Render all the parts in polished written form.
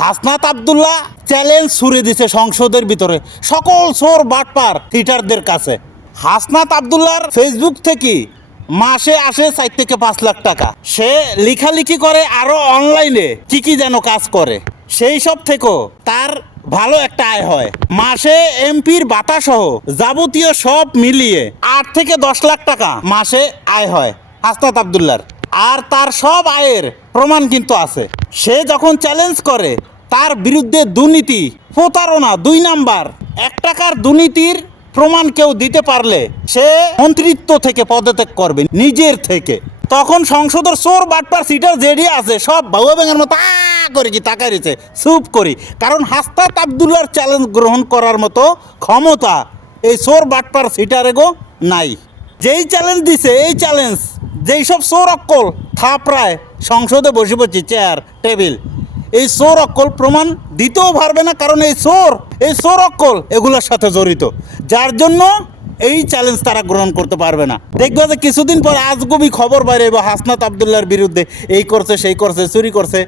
Hasnat Abdullah challenge ছুড়ে দিছে সংসদের ভিতরে সকল চোর বাটপার থিটারদের কাছে। হাসনাত আব্দুল্লাহর ফেসবুক থেকে মাসে আসে 4 থেকে 5 লাখ টাকা। সে লেখালেখি করে, আরো অনলাইনে কি কি যেন কাজ করে, সেই সব থেকেও তার ভালো একটা আয় হয়। মাসে এমপির ভাতা সহ যাবতীয় সব মিলিয়ে 8 থেকে 10 লাখ টাকা মাসে আয় হয় হাসনাত আব্দুল্লাহর। আর তার সব আয়ের প্রমাণ কিন্তু আছে। সে যখন চ্যালেঞ্জ করে তার বিরুদ্ধে দুর্নীতি, প্রতারণা, 2 নাম্বার 1 টাকার দুর্নীতির প্রমাণ কেউ দিতে পারলে সে মন্ত্রিত্ব থেকে পদত্যাগ করবে নিজের থেকে। তখন সংসদের চোর বাটপার সিটার যেডি আছে সব বাউয়া ব্যাঙের মতো করে কি তাকাই রয়েছে চুপ করি, কারণ হাসনাত আব্দুল্লাহর চ্যালেঞ্জ গ্রহণ করার মতো ক্ষমতা এই চোর বাটপার সিটারেগো নাই। যেই চ্যালেঞ্জ দিছে, এই চ্যালেঞ্জ যেই সব চোর অক্কল থাপড়ায় সংসদে বসে বসে চেয়ার টেবিল, এই চোর অক্কল প্রমাণ দিতেও পারবে না, কারণ এই চোর অক্কল এগুলোর সাথে জড়িত, যার জন্য এই চ্যালেঞ্জ তারা গ্রহণ করতে পারবে না। দেখবে যে কিছুদিন পর আজগুবি খবর বাইরে হাসনাত আব্দুল্লাহর বিরুদ্ধে এই করছে সেই করছে, চুরি করছে,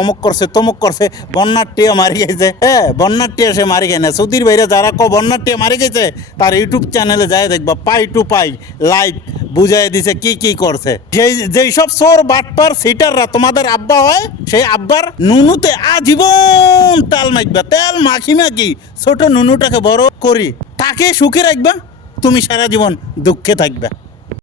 অমুক করছে তমুক করছে, বন্যার টিয়া মারি গেছে। বন্যার টিয়া সে মারি গেছে না, সুধীর ভাইরা যারা বন্যার টিয়া মারি গেছে তার ইউটিউব চ্যানেলে যায় দেখবা পাই টু পাই লাইভ বুঝাই দিছে কি কি করছে। যেই সব চোর বাটপার সিটাররা তোমাদের আব্বা হয়, সেই আব্বার নুনুতে আজীবন তেল মাখবা, তেল মাখি ছোট নুনুটাকে বড় করি তাকে সুখে রাখবা, তুমি সারা জীবন দুঃখে থাকবে।